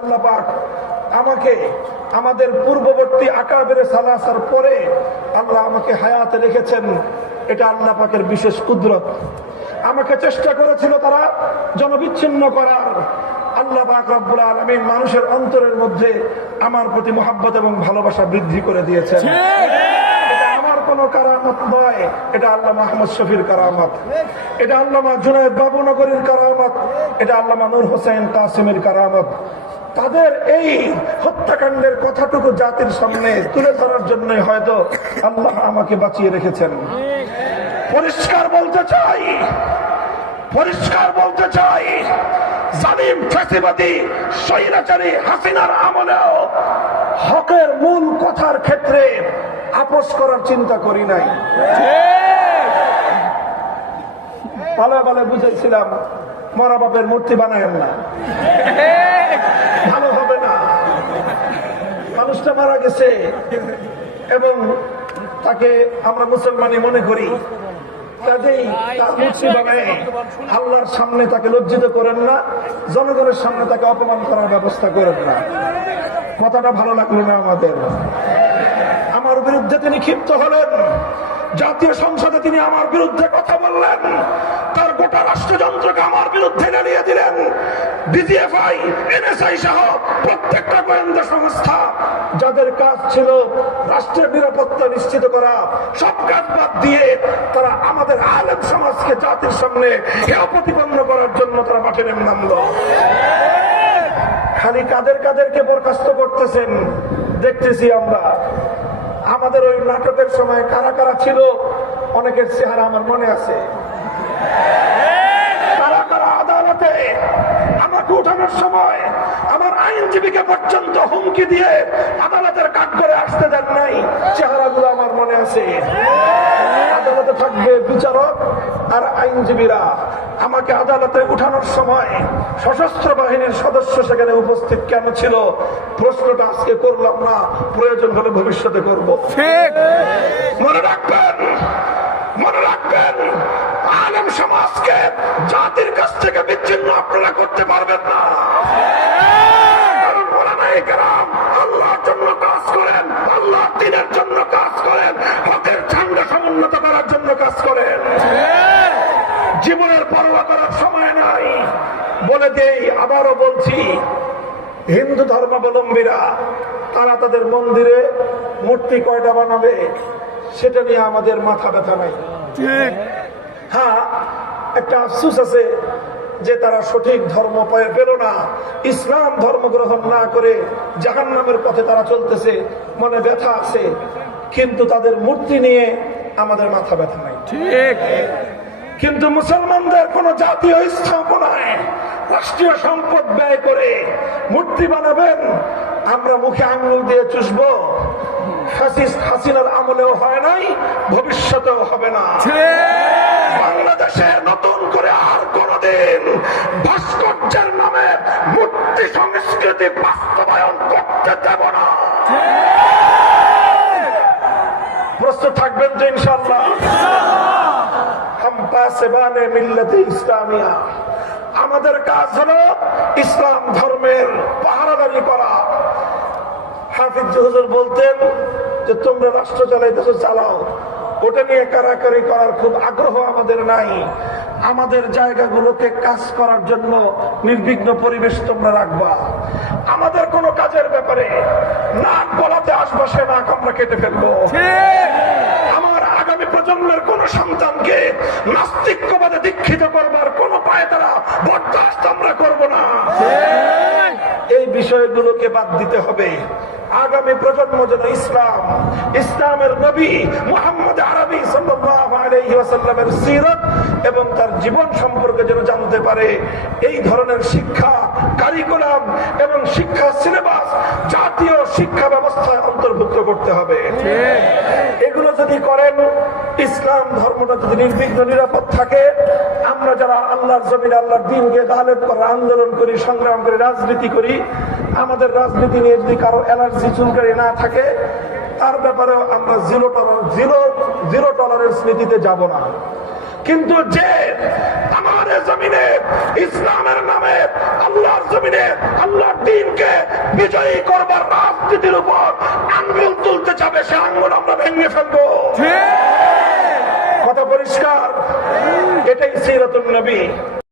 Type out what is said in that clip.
আল্লাহ পাক আমাকে আমাদের পূর্ববর্তী আকাবেরে সালাসার পরে আল্লাহ আমাকে হায়াতে রেখেছেন, এটা আল্লাহ পাকের বিশেষ কুদরত। আমাকে চেষ্টা করেছিল তারা জনবিচ্ছিন্ন করার, আল্লাহ পাক রব্বুল আলামিন মানুষের অন্তরের মধ্যে আমার প্রতি মহব্বত এবং ভালোবাসা বৃদ্ধি করে দিয়েছেন। এটা আমার কোনো কারামত নয়, এটা আল্লামা আহমদ শফির কারামত, এটা আল্লামা জুনায়েদ বাবুনগরীর কারামত, এটা আল্লামা নূর হোসেন কাসিমের কারামত। তাদের এই হত্যাকাণ্ডের কথাটুকু জাতির সামনে তুলে ধরার জন্য হয়তো আল্লাহ আমাকে বাঁচিয়ে রেখেছেন। পরিষ্কার বলতে চাই, পরিষ্কার বলতে চাই, জালিম ফ্যাসিবাদী স্বৈরাচারী হাসিনার আমলেও হকের মূল কথার ক্ষেত্রে আপোষ করার চিন্তা করি নাই। পালা পালা বুঝেছিলাম মরা বাপের মূর্তি বানায়েন না, ভালো হবে না। মানুষটা মারা গেছে এবং তাকে আমরা মুসলমানি মনে করি, কাজেই তার মূর্তি বানায় আল্লাহর সামনে তাকে লজ্জিত করেন না, জনগণের সামনে তাকে অপমান করার ব্যবস্থা করেন না। কথাটা ভালো লাগলো না আমাদের। আমার বিরুদ্ধে তিনি ক্ষিপ্ত হলেন, জাতীয় সংসদে তিনি আমার বিরুদ্ধে কথা বললেন, তার গোটা রাষ্ট্রযন্ত্রকে আমার বিরুদ্ধে নাড়িয়ে দিলেন। ডিজিএফআই, এনএসআই সহ প্রত্যেকটা গোয়েন্দা সংস্থা যাদের কাজ ছিল রাষ্ট্রের নিরাপত্তা নিশ্চিত করা, সব কাজ বাদ দিয়ে তারা আমাদের আলেম সমাজকে জাতির সামনে হেয় প্রতিপন্ন করার জন্য তারা মাঠে নেমে নামলো। খালি কাদেরকে বরখাস্ত করতেছেন দেখতেছি আমরা। আমাদের ওই নাটকের সময় কারা কারা ছিল অনেকের চেহারা আমার মনে আছে। কারা কারা আদালতে আমাকে উঠানোর সময় আমার আইনজীবীকে পর্যন্ত হুমকি দিয়ে আদালতের কাঠ করে আসতে দেন নাই, চেহারাগুলো আমার মনে আছে। আদালতে থাকবে বিচারক আর আইনজীবীরা। আমাকে আদালতে উঠানোর সময় সশস্ত্র বাহিনীর সদস্য সেখানে উপস্থিত কেন ছিল, প্রশ্নটা আজকে করলাম না, প্রয়োজন হলে ভবিষ্যতে করব। মনে রাখবেন, মনে রাখবেন, আলেম সমাজকে জাতির কাছ থেকে বিচ্ছিন্ন আপনারা করতে পারবেন না। কারণ ওলামায়ে কেরাম আল্লাহর জন্য কাজ করেন, আল্লাহর দ্বীনের জন্য কাজ করেন, হকের ঝান্ডা সমুন্নত করার জন্য কাজ করেন। জীবনের পরোয়া করার সময় নাই। বলে দেই, আবারও বলছি, হিন্দু ধর্মাবলম্বীরা তারা তাদের মন্দিরে মূর্তি কয়টা বানাবে সেটা নিয়ে আমাদের মাথা ব্যথা নাই। হ্যাঁ, একটা আফসোস আছে যে তারা সঠিক ধর্ম পেল না, ইসলাম ধর্ম গ্রহণ না করে জাহান্নামের পথে তারা চলতেছে, মনে ব্যথা আছে। কিন্তু তাদের মূর্তি নিয়ে আমাদের মাথা ব্যথা নাই। ঠিক। কিন্তু মুসলমানদের কোন জাতীয় স্থাপনায় রাষ্ট্রীয় সম্পদ ব্যয় করে মূর্তি বানাবেন, আমরা মুখে আঙুল দিয়ে চুষবো। হাসিনার আমলেও হয় নাই, ভবিষ্যতেও হবে না। বাংলাদেশে নতুন করে আর কোনদিন ভাস্কর্যের নামে মূর্তি সংস্কৃতি বাস্তবায়ন করতে দেব না। প্রস্তুত থাকবেন তো ইনশাআল্লাহ? ইসলামিয়া, আমাদের কাজ হলো ইসলাম ধর্মের পাহারাদারি করা। হাফিজ হুজুর বলতেন যে তোমরা রাষ্ট্র চালাইতেছো, চালাও, ওটা নিয়ে কারাকারি করার খুব আগ্রহ আমাদের নাই। আমাদের জায়গাগুলোকে কাজ করার জন্য নির্বিঘ্ন পরিবেশ তোমরা রাখবা। আমাদের কোন কাজের ব্যাপারে নাক গলাতে আসবা, সে নাক আমরা কেটে ফেলবো। আমার আগামী প্রজন্মের কোন সন্তানকে নাস্তিক্যবাদে দীক্ষিত করবার কোন পায়ে তারা বরদাস্ত আমরা করবো না। এই বিষয়গুলোকে বাদ দিতে হবে। আগামী প্রজন্ম যেন ইসলাম, ইসলামের নবী মুহাম্মদ আরবি সাল্লাল্লাহু আলাইহি ওয়াসাল্লামের সিরাত এবং তার জীবন সম্পর্কে যেন জানতে পারে। এই ধরনের শিক্ষা কারিকুলাম এবং শিক্ষা সিলেবাস জাতীয় শিক্ষা ব্যবস্থায় অন্তর্ভুক্ত করতে হবে। এগুলো যদি করেন, ইসলাম ধর্মটা যদি নির্বিঘ্ন নিরাপদ থাকে, আমরা যারা আল্লাহর জমিনে আল্লাহর দ্বীনকে গালেব করার আন্দোলন করি, সংগ্রাম করি, রাজনীতি করি, আমাদের রাজনীতি নিয়ে যদি কারো অ্যালার্জি চুলকারি না থাকে, তার ব্যাপারেও আমরা জিরো টলারেন্স নীতিতে যাব না। কিন্তু যে আমাদের জমিনে ইসলামের নামে আল্লাহর জমিনে আল্লাহর দ্বীনকে বিজয়ী করবার রাজনীতির উপর আঙ্গুল তুলতে চাবে, সে আঙ্গুল আমরা ভেঙে ফেলবো। কথা পরিষ্কার? এটাই সিরাতুন নবী।